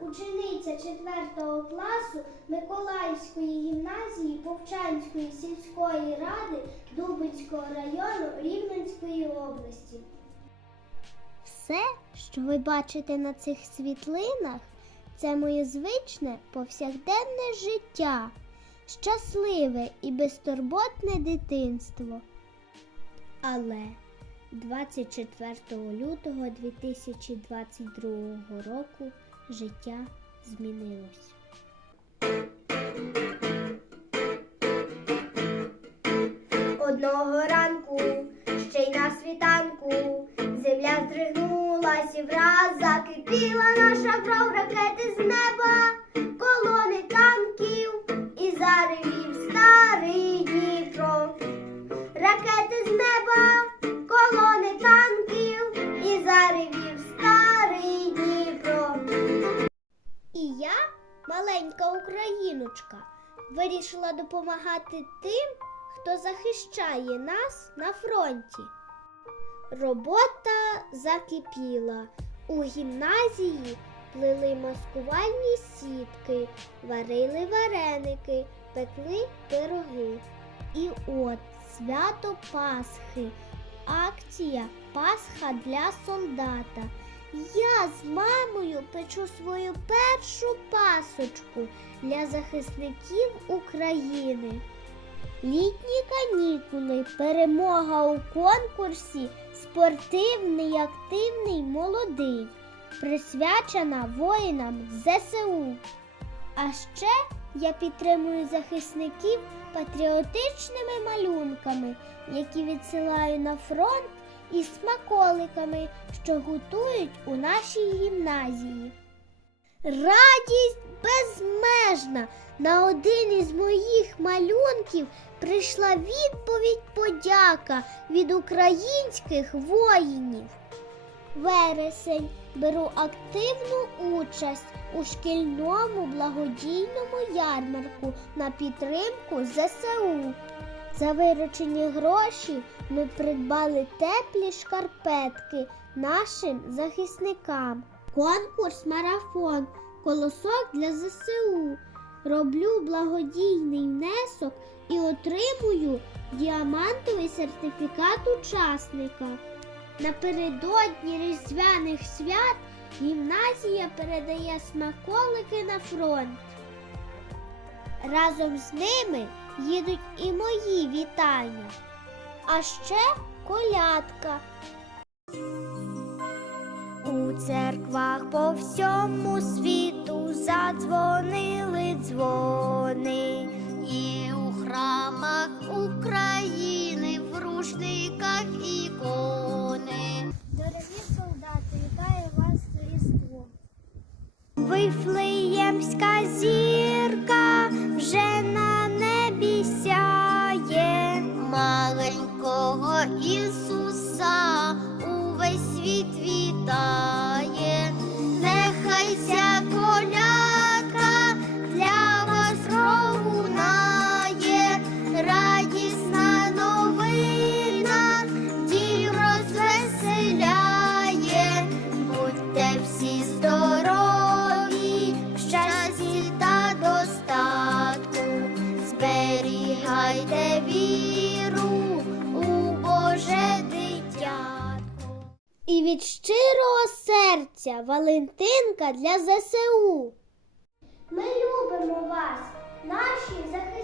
учениця 4 класу Миколаївської гімназії Повчанської сільської ради Дубицького району Рівненської області. Все, що ви бачите на цих світлинах, це моє звичне повсякденне життя, щасливе і безтурботне дитинство. Але 24 лютого 2022 року життя змінилось. Одного ранку, ще й на світанку, земля здригнулась і враз закипіла наша кров ракети з неба, колони танків і заревів старий Дніпро. Маленька україночка, вирішила допомагати тим, хто захищає нас на фронті. Робота закипіла. У гімназії плели маскувальні сітки, варили вареники, пекли пироги. І от свято Пасхи, акція Пасха для солдата. Я з мамою печу свою першу пасочку для захисників України. Літні канікули, перемога у конкурсі Спортивний, активний, молодий, присвячена воїнам ЗСУ. А ще я підтримую захисників патріотичними малюнками, які відсилаю на фронт із смаколиками, що готують у нашій гімназії. Радість безмежна. На один із моїх малюнків прийшла відповідь подяка від українських воїнів. Вересень беру активну участь у шкільному благодійному ярмарку на підтримку ЗСУ. За виручені гроші ми придбали теплі шкарпетки нашим захисникам. Конкурс марафон Колосок для ЗСУ. Роблю благодійний внесок і отримую діамантовий сертифікат учасника. Напередодні різдвяних свят гімназія передає смаколики на фронт. Разом з ними їдуть і мої вітання. А ще колядка. У церквах по всьому світу задзвонили дзвони. І у храмах України в рушниках ікони. Дорогі солдати, вітаю вас з Різдвом. Вифлеємська зірка Ісуса увесь світ вітає. Нехай ця колядка для вас пролунає. Радісна новина, дім розвеселяє. Будьте всі здорові, щасті та достатку. Зберігайте віру І від щирого серця Валентинка для ЗСУ. Ми любимо вас, наші захисники.